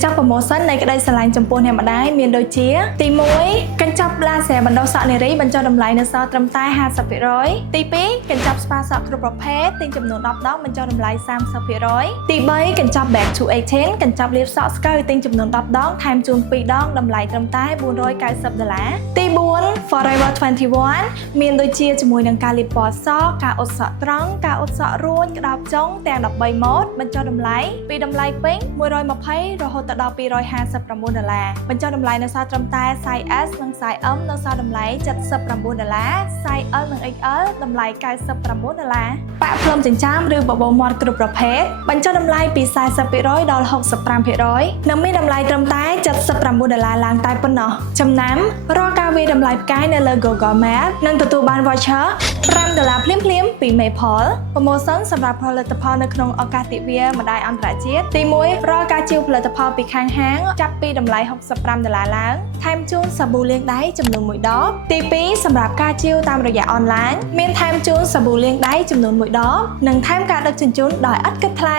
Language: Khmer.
ញ្ចប់ promotion នៃក្តីស្រឡាញ់ចំពោះអ្នកម្ដាយមានដូចជាទី1កញ្ចប់ laser បណ្ដុះសក់នារីបញ្ចុះតម្លៃនៅសល់ត្រឹមតែ 50% ទី2កញ្ចប់ស្ប៉ាសក់គ្រប់ប្រភេទទិញចំនួន10ដងបញ្ចុះតម្លៃ 30% ទី3កញ្ចប់ back to 18កញ្ចប់លាបសក់ស្កើទិញចំនួន10ដងថែមជូន2ដងតម្លៃត្រឹមតែ$490ទី4 Forever 21មានដូចជាជាមួយនឹងការលាបពណ៌សក់ការអ៊ុតសក់ត្រង់ការអ៊ុតសក់រួញក្តោបចុងទាំង13ម៉ូតបញ្ចុះតម្លៃពីតម្លៃពេញ120រហូតដល់$259បញ្ចុះតម្លៃនៅសល់ត្រឹមតែ size S និង size M នៅសល់តម្លៃ$79 size L និង XL តម្លៃ$99ប៉ាក់ផ្លុំចិញ្ចើមឬបបោមាត់គ្រប់ប្រភេទបញ្ចុះតម្លៃពី 40% ដល់ 65% និងមានតម្លៃត្រឹមតែ$79ឡើងតែប៉ុណ្ណោះចំណាំរាល់ការវាយតម្លៃផ្កាយនៅលើ Google Map នឹងទទួលបាន voucher $5ភ្លាមៗពី Maypal ប្រម៉ូសិនសម្រាប់ផលិតផលនៅក្នុងឱកាសទិវាម្ដាយអន្តរជាតិទី1រាល់ការជាវផលិតផលពីខាងហាងចាប់ពីតម្លៃ$65ឡើងថែមជូនសាប៊ូលាងដៃចំនួន1ដបទី2សម្រាប់ការជាវតាមរយៈអនឡាញមានថែមជូនសាប៊ូលាងដៃចំនួន1ដបនិងថែមការដឹកជញ្ជូនដោយឥតគិតថ្លៃ